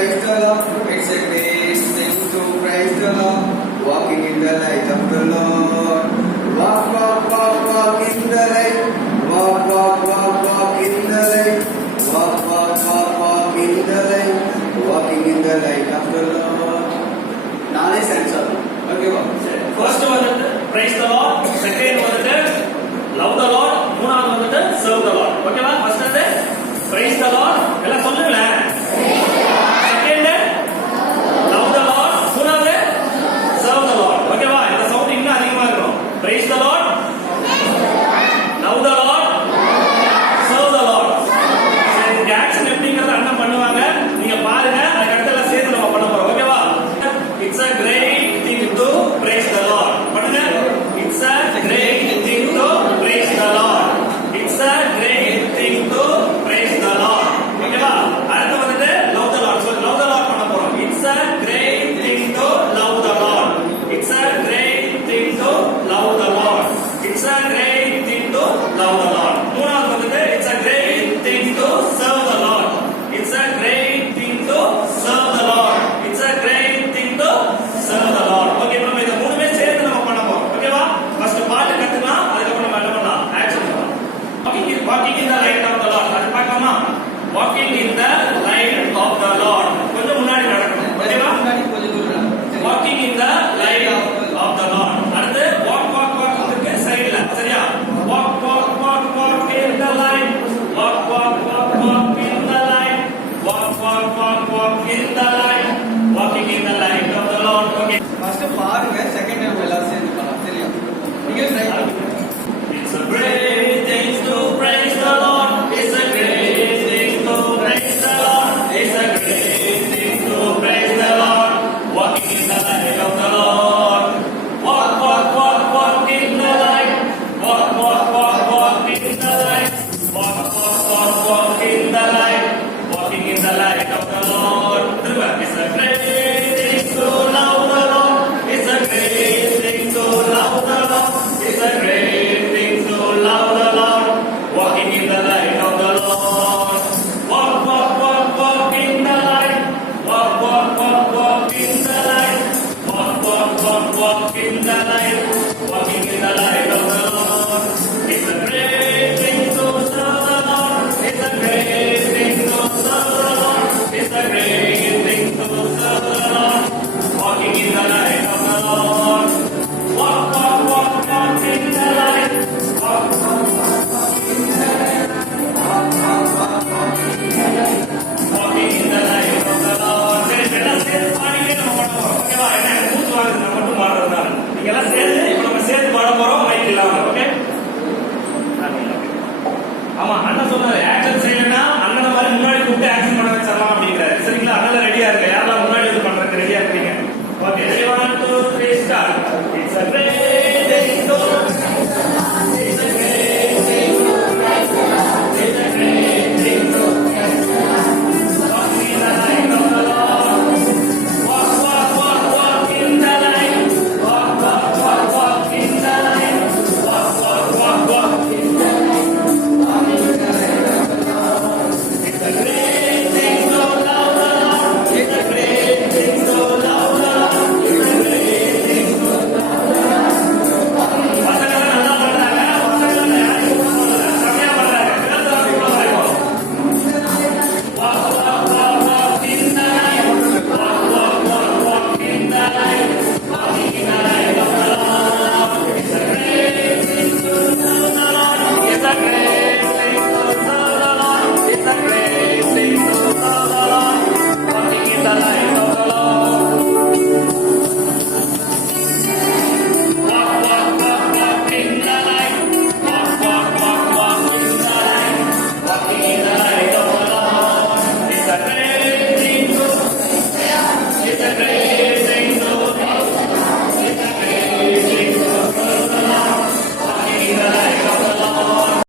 praise the Lord. It's a great thing to praise the Lord. Walking in the light of the Lord. Walk, walk, walk, walk in the light. Walk, walk, walk, walk in the light. Walk, walk, walk, walk in the light. Walking in the light of the Lord. நானே sensor. ஓகேவா? First வந்துட்டு praise the Lord, second வந்துட்டு love the Lord, மூணாவது வந்துட்டு serve the Lord. ஓகேவா? First வந்து praise the Lord,